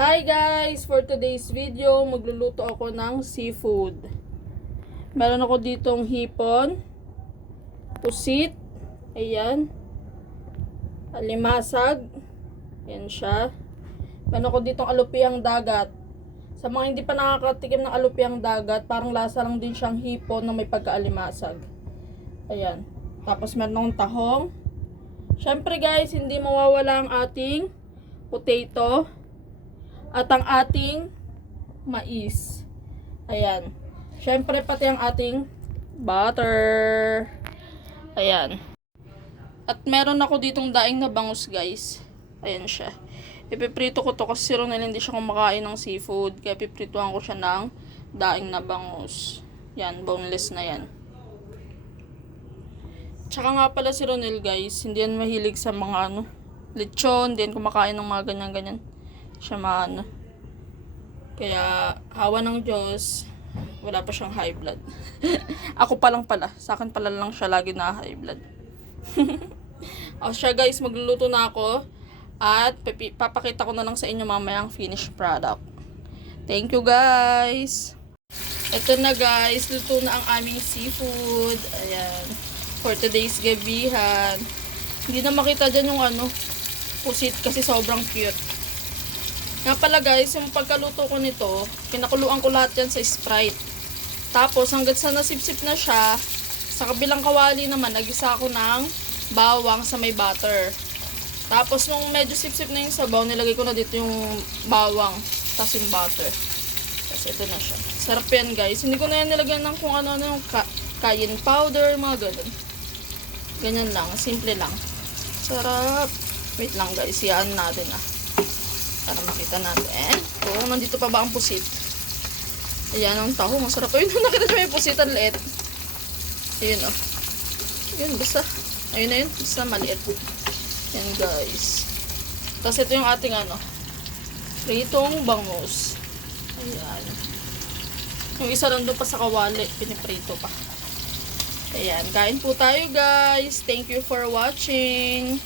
Hi guys! For today's video, magluluto ako ng seafood. Meron ako ditong hipon, pusit, ayan, alimasag, ayan siya. Meron ako ditong alupiang dagat. Sa mga hindi pa nakakatikim ng alupiang dagat, parang lasa lang din siyang hipon na may pagkaalimasag. Ayan. Tapos meron akong tahong. Syempre guys, hindi mawawala ang ating potato at ang ating mais. Ayan. Syempre pati ang ating butter. Ayan. At meron ako ditong daing na bangus guys. Ayan siya. Ipiprito ko to kasi si Ronel hindi siya kumakain ng seafood. Kaya piprituhan ko siya ng daing na bangus. Yan, boneless na yan. Tsaka nga pala si Ronel guys, hindi yan mahilig sa mga lechon, hindi yan kumakain ng mga ganyan-ganyan. Siya maano. Kaya hawa ng Diyos, wala pa siyang high blood. Ako pa lang pala, sa akin pala lang siya lagi na high blood. O siya guys, magluluto na ako. At papakita ko na lang sa inyo mamaya ang finished product. Thank you guys! Ito na guys, luto na ang aming seafood. Ayan. For today's gabihan. Hindi na makita dyan yung pusit kasi sobrang cute. Nga pala guys, yung pagkaluto ko nito, pinakuluan ko lahat yan sa Sprite. Tapos hanggat sa nasipsip na siya, sa kabilang kawali naman, nagisa ako ng bawang sa may butter. Tapos nung medyo sip-sip na yung sabaw, nilagay ko na dito yung bawang, tapos yung butter. Tapos ito na siya. Sarap yan guys. Hindi ko na yan nilagyan ng kung ano-ano yung cayenne powder, mga ganun. Ganyan lang, simple lang. Sarap. Wait lang guys, iyaan natin para makita natin. Oo, nandito pa ba ang pusit? Ayan ang taho, masarap. Ayun, nakita nyo yung pusit, ang liit. Ayun Ayun, basta. Ayun na yun, basta maliit. Yan guys. Tapos ito yung ating pritong bangus. Ayan. Yung isa nandun pa sa kawali, piniprito pa. Ayan, kain po tayo guys. Thank you for watching.